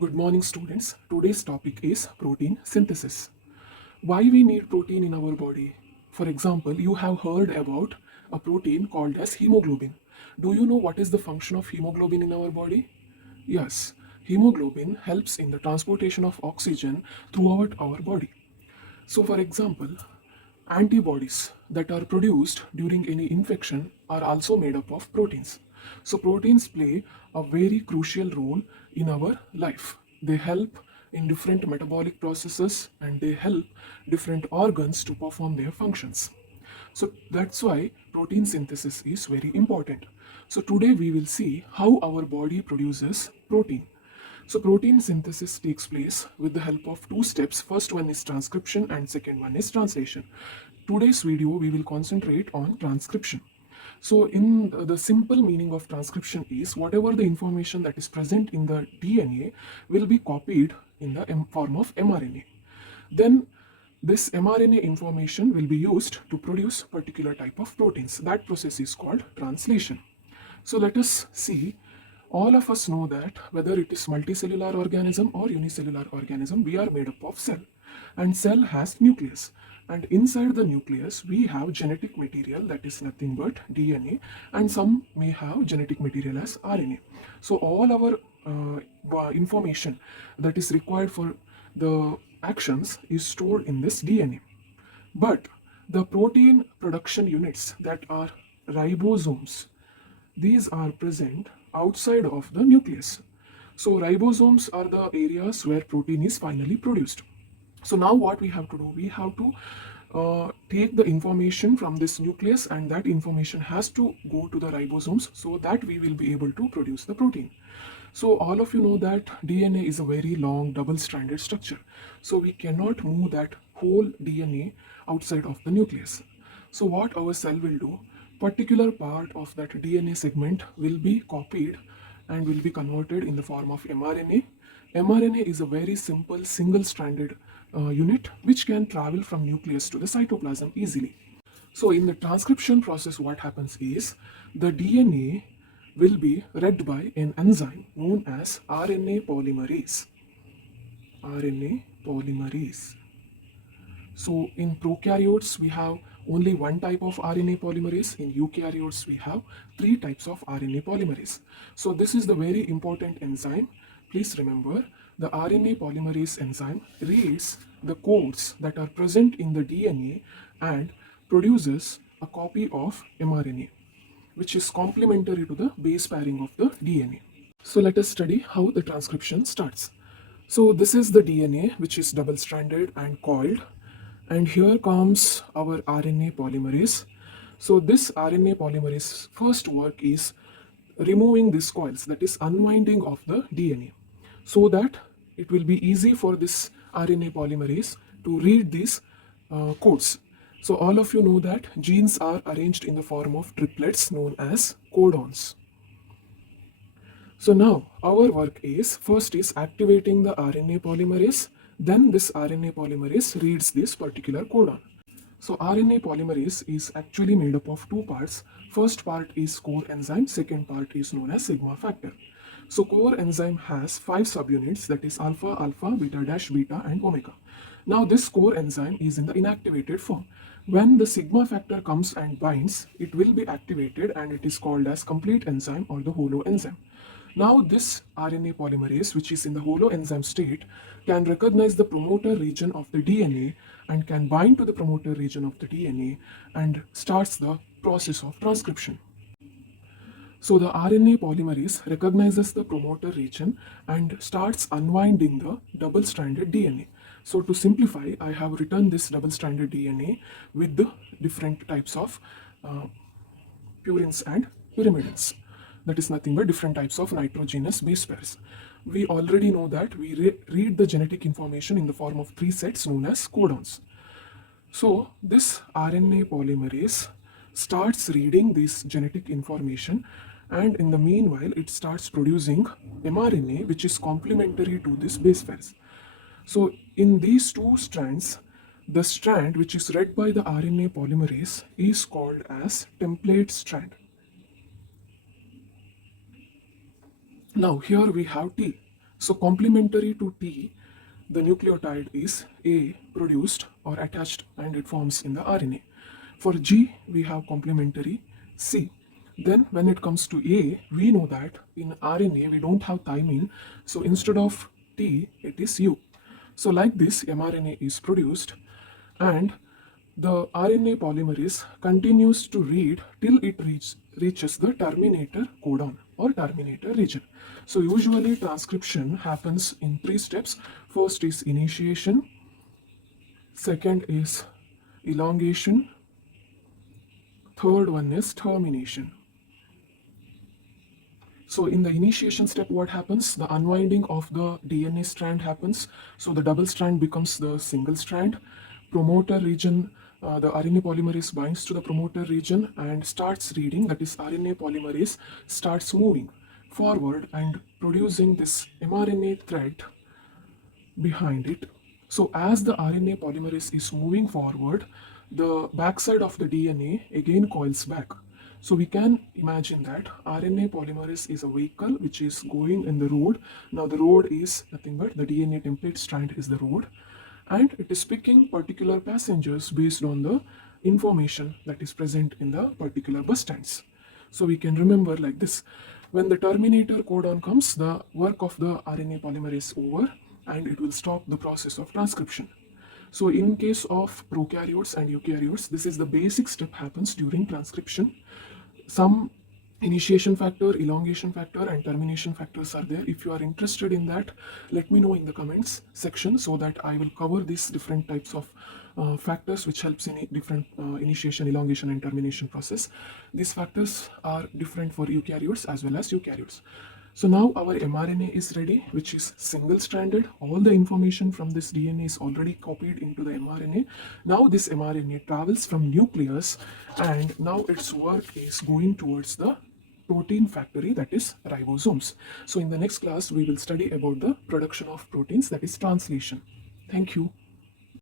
Good morning, students. Today's topic is protein synthesis. Why we need protein in our body? For example, you have heard about a protein called as hemoglobin. Do you know what is the function of hemoglobin in our body? Yes, hemoglobin helps in the transportation of oxygen throughout our body. So, for example, antibodies that are produced during any infection are also made up of proteins. So, proteins play a very crucial role in our life. They help in different metabolic processes and they help different organs to perform their functions. So, that's why protein synthesis is very important. So, today we will see how our body produces protein. So protein synthesis takes place with the help of two steps. First one is transcription and second one is translation. Today's video we will concentrate on transcription. So in the simple meaning of transcription is whatever the information that is present in the DNA will be copied in the form of mRNA. Then this mRNA information will be used to produce particular type of proteins. That process is called translation. So let us see. All of us know that whether it is multicellular organism or unicellular organism, we are made up of cell. And cell has nucleus. And inside the nucleus, we have genetic material that is nothing but DNA, and some may have genetic material as RNA. So all our information that is required for the actions is stored in this DNA. But the protein production units that are ribosomes, these are present outside of the nucleus. So ribosomes are the areas where protein is finally produced. So now what we have to do, we have to take the information from this nucleus and that information has to go to the ribosomes so that we will be able to produce the protein. So all of you know that DNA is a very long double-stranded structure. So we cannot move that whole DNA outside of the nucleus. So what our cell will do, particular part of that DNA segment will be copied and will be converted in the form of mRNA. mRNA is a very simple single-stranded unit which can travel from nucleus to the cytoplasm easily. So in the transcription process, what happens is the DNA will be read by an enzyme known as RNA polymerase. RNA polymerase. So in prokaryotes, we have only one type of RNA polymerase. In eukaryotes, we have three types of RNA polymerase. So this is the very important enzyme. Please remember, the RNA polymerase enzyme reads the codes that are present in the DNA and produces a copy of mRNA, which is complementary to the base pairing of the DNA. So let us study how the transcription starts. So this is the DNA, which is double-stranded and coiled. And here comes our RNA polymerase. So this RNA polymerase first work is removing these coils, that is unwinding of the DNA, so that it will be easy for this RNA polymerase to read these codes. So all of you know that genes are arranged in the form of triplets known as codons. So now our work is first is activating the RNA polymerase, then this RNA polymerase reads this particular codon. So RNA polymerase is actually made up of two parts. First part is core enzyme, second part is known as sigma factor. So core enzyme has 5 subunits, that is alpha, alpha, beta dash, beta and omega. Now this core enzyme is in the inactivated form. When the sigma factor comes and binds, it will be activated and it is called as complete enzyme or the holo enzyme. Now this RNA polymerase, which is in the holo enzyme state, can recognize the promoter region of the DNA and can bind to the promoter region of the DNA and starts the process of transcription. So the RNA polymerase recognizes the promoter region and starts unwinding the double-stranded DNA. So to simplify, I have written this double-stranded DNA with the different types of purines and pyrimidines. That is nothing but different types of nitrogenous base pairs. We already know that we read the genetic information in the form of 3 sets known as codons. So this RNA polymerase starts reading this genetic information, and in the meanwhile it starts producing mRNA, which is complementary to this base pairs. So in these two strands, the strand which is read by the RNA polymerase is called as template strand. Now here we have T. So complementary to T, the nucleotide is A produced or attached and it forms in the RNA. For G, we have complementary C. Then when it comes to A, we know that in RNA we don't have thymine, so instead of T, it is U. So like this, mRNA is produced and the RNA polymerase continues to read till it reaches the terminator codon or terminator region. So usually transcription happens in 3 steps. First is initiation, second is elongation, third one is termination. So in the initiation step, what happens? The unwinding of the DNA strand happens. So the double strand becomes the single strand. Promoter region, the RNA polymerase binds to the promoter region and starts reading, that is RNA polymerase starts moving forward and producing this mRNA thread behind it. So as the RNA polymerase is moving forward, the backside of the DNA again coils back. So we can imagine that RNA polymerase is a vehicle which is going in the road. Now the road is nothing but the DNA template strand is the road, and it is picking particular passengers based on the information that is present in the particular bus stands. So we can remember like this: when the terminator codon comes, the work of the RNA polymerase over and it will stop the process of transcription. So in case of prokaryotes and eukaryotes, this is the basic step happens during transcription. Some initiation factor, elongation factor and termination factors are there. If you are interested in that, let me know in the comments section so that I will cover these different types of factors which helps in different initiation, elongation and termination process. These factors are different for eukaryotes as well as eukaryotes. So now our mRNA is ready, which is single-stranded. All the information from this DNA is already copied into the mRNA. Now this mRNA travels from nucleus and now its work is going towards the protein factory, that is ribosomes. So in the next class, we will study about the production of proteins, that is translation. Thank you.